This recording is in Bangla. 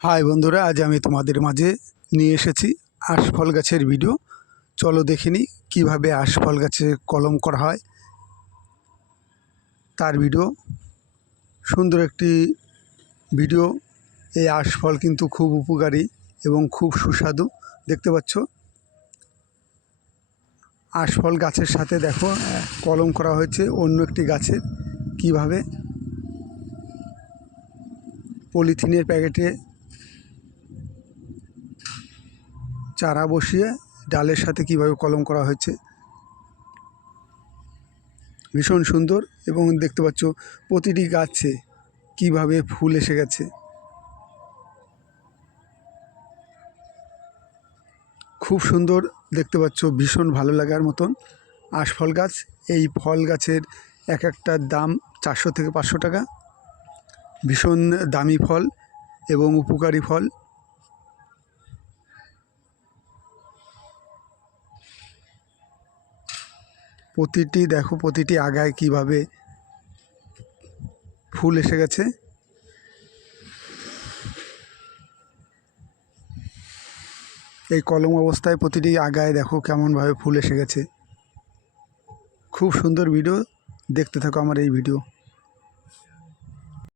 হাই বন্ধুরা, আজ আমি তোমাদের মাঝে নিয়ে এসেছি আশফল গাছের ভিডিও। চলো দেখে নিই কীভাবে আশফল গাছে কলম করা হয় তার ভিডিও। সুন্দর একটি ভিডিও। এই আশফল কিন্তু খুব উপকারী এবং খুব সুস্বাদু। দেখতে পাচ্ছ আশফল গাছের সাথে দেখো কলম করা হয়েছে অন্য একটি গাছের। কিভাবে পলিথিনের প্যাকেটে চারা বসিয়ে ডালের সাথে কিভাবে কলম করা হয়েছে, ভীষণ সুন্দর। এবং দেখতে পাচ্ছ প্রতিটি গাছে কিভাবে ফুল এসে গেছে, খুব সুন্দর দেখতে পাচ্ছ, ভীষণ ভালো লাগার মতন আশফল গাছ। এই ফল গাছের এক একটার দাম 400 থেকে 500 টাকা। ভীষণ দামি ফল এবং উপকারী ফল। প্রতিটি দেখো, প্রতিটি আগায় কিভাবে ফুল এসে গেছে। এই কলম অবস্থায় প্রতিটি আগায় দেখো কেমনভাবে ফুল এসে গেছে। খুব সুন্দর ভিডিও, দেখতে থাকো আমার এই ভিডিও।